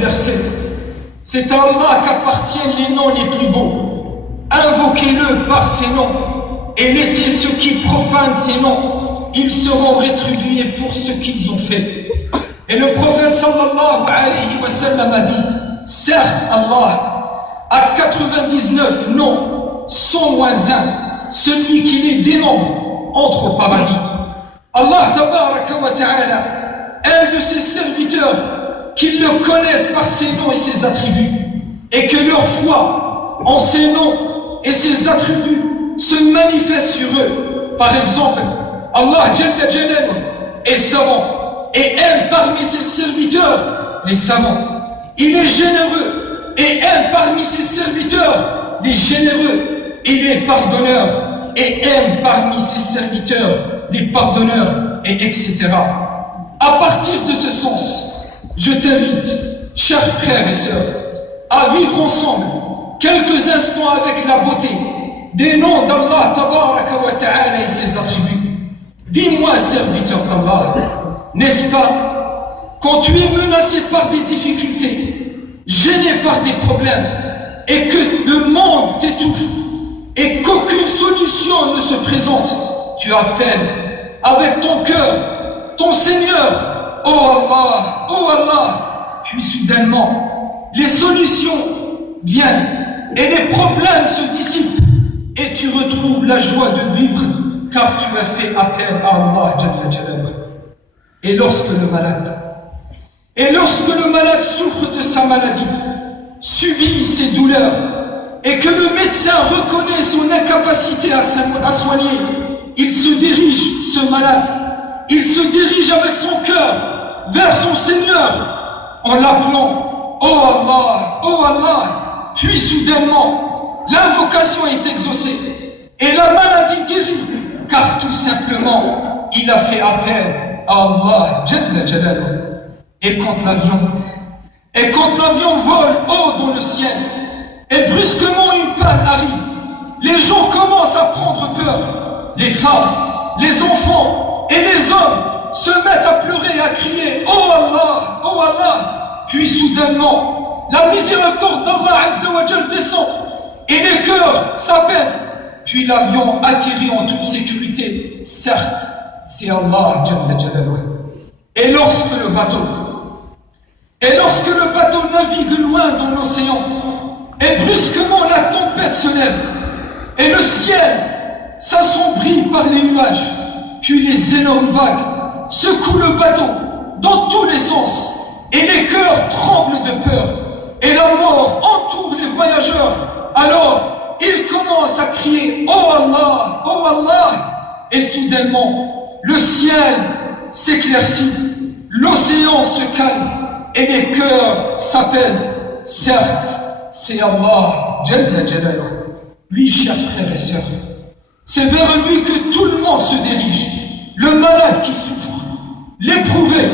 verset. C'est à Allah qu'appartiennent les noms les plus beaux. Invoquez-le par ses noms et laissez ceux qui profanent ces noms. Ils seront rétribués pour ce qu'ils ont fait. Et le prophète sallallahu alayhi wa sallam a dit, certes Allah a 99 noms, 100 moins 1, celui qui les dénombre entre au paradis. Allah tabaraka wa ta'ala aime de ses serviteurs qu'ils le connaissent par ses noms et ses attributs, et que leur foi en ses noms et ses attributs se manifeste sur eux. Par exemple, Allah Jalla Jalaluhu est savant et aime parmi ses serviteurs les savants. Il est généreux et aime parmi ses serviteurs les généreux. Il est pardonneur et aime parmi ses serviteurs les pardonneurs, et etc. À partir de ce sens, je t'invite, chers frères et sœurs, à vivre ensemble quelques instants avec la beauté des noms d'Allah tabaraka wa ta'ala et ses attributs. Dis-moi, serviteur d'Allah, n'est-ce pas, quand tu es menacé par des difficultés, gêné par des problèmes, et que le monde t'étouffe, et qu'aucune solution ne se présente, tu appelles avec ton cœur, ton Seigneur, oh Allah, puis soudainement, les solutions viennent, et les problèmes se dissipent, et tu retrouves la joie de vivre, car tu as fait appel à Allah Jalla Jalaluhu. Et lorsque le malade souffre de sa maladie, subit ses douleurs, et que le médecin reconnaît son incapacité à soigner, il se dirige, ce malade, il se dirige avec son cœur vers son Seigneur en l'appelant « Oh Allah !» Puis soudainement, l'invocation est exaucée et la maladie guérit, car tout simplement, il a fait appel à Allah Jalla Jalaluhu. Et quand l'avion vole haut dans le ciel, et brusquement une panne arrive, les gens commencent à prendre peur. Les femmes, les enfants et les hommes se mettent à pleurer et à crier « Oh Allah, oh Allah !» Puis soudainement, la miséricorde d'Allah Azza wa Jal descend et les cœurs s'apaisent. Puis l'avion atterrit en toute sécurité. Certes, c'est Allah Jalla Jalaluhu. Et lorsque le bateau navigue loin dans l'océan, et brusquement la tempête se lève, et le ciel s'assombrit par les nuages, puis les énormes vagues secouent le bateau dans tous les sens, et les cœurs tremblent de peur, et la mort entoure les voyageurs. Alors, ils commencent à crier « Oh Allah, oh Allah !» Et soudainement, le ciel s'éclaircit, l'océan se calme, et les cœurs s'apaisent. Certes, c'est Allah Jalla Jalaluhu. Oui, chers frères et sœurs, c'est vers lui que tout le monde se dirige. Le malade qui souffre, l'éprouvé,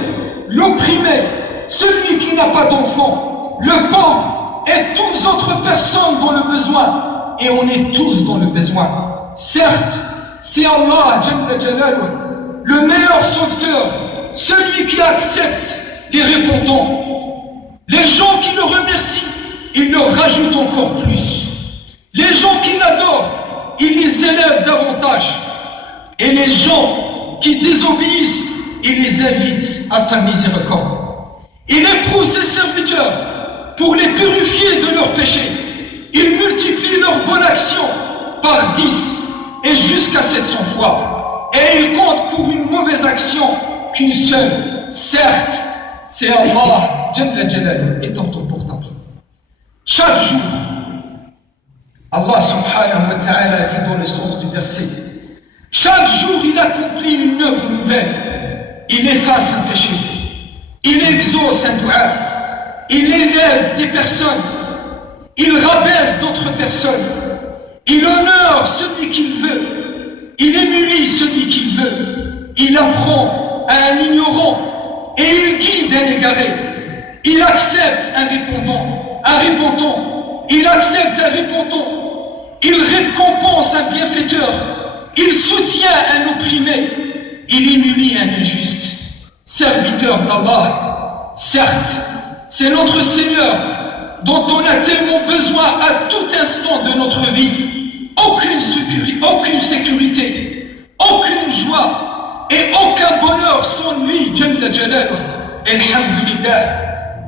l'opprimé, celui qui n'a pas d'enfant, le pauvre et toutes autres personnes dans le besoin. Et on est tous dans le besoin. Certes, c'est Allah Jalla Jalaluhu, le meilleur sauveteur, celui qui accepte les répondants. Les gens qui le remercient, il leur rajoute encore plus. Les gens qui l'adorent, il les élève davantage. Et les gens qui désobéissent, il les invite à sa miséricorde. Il éprouve ses serviteurs pour les purifier de leurs péchés. Il multiplie leurs bonnes actions par 10 et jusqu'à 700 fois. Et il compte pour une mauvaise action qu'une seule. Certes, c'est Allah Jalla Jalaluhu étant ton porte-parole. Chaque jour, Allah subhanahu wa ta'ala dit dans le sens du verset, chaque jour il accomplit une œuvre nouvelle. Il efface un péché, il exauce un dua, il élève des personnes, il rabaisse d'autres personnes, il honore celui qu'il veut, il émulie celui qu'il veut, il apprend à un ignorant et il guide un égaré, il accepte un repentant, il accepte un repentant, il récompense un bienfaiteur, il soutient un opprimé, il humilie un injuste. Serviteur d'Allah, certes, C'est notre Seigneur dont on a tellement besoin à tout instant de notre vie. Aucune sécurité, aucune joie et aucun bonheur sans lui, Jalla Jalaluh. Alhamdulillah,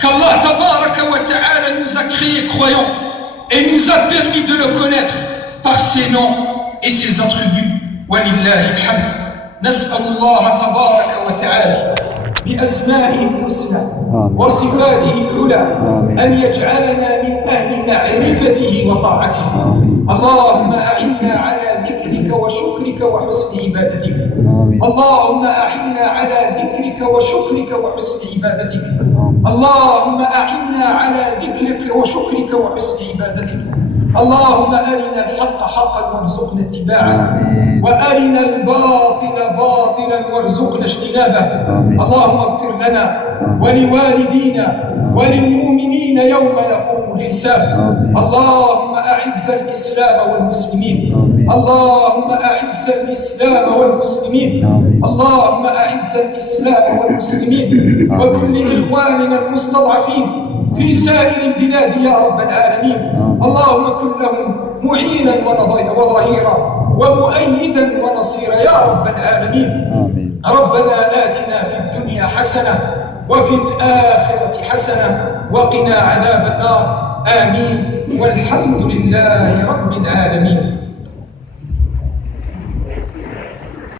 qu'Allah Tabaraka wa Ta'ala nous a créés croyants et nous a permis de le connaître par ses noms et ses attributs. Walillahi alhamd. نسأل الله تبارك وتعالى بأسمائه الحسنى وصفاته العلى أن يجعلنا من أهل معرفته وطاعته. اللهم أعنا على ذكرك وشكرك وحسن عبادتك. اللهم أعنا على ذكرك وشكرك وحسن عبادتك. اللهم أعنا على ذكرك وشكرك وحسن عبادتك. اللهم أرنا الحق حقا وارزقنا اتباعه وأرنا الباطل باطلا وارزقنا اجتنابه. اللهم اغفر لنا ولوالدينا وللمؤمنين يوم يقوم الحساب. اللهم أعز الإسلام والمسلمين. اللهم أعز الإسلام والمسلمين. اللهم أعز الإسلام والمسلمين وكل إخواننا المستضعفين في سائر البلاد يا رب العالمين. اللهم كن لهم معينا وظهيرا ومؤيدا ونصيرا يا رب العالمين. ربنا آتنا في الدنيا حسنة وفي الآخرة حسنة وقنا عذاب النار. آمين والحمد لله رب العالمين.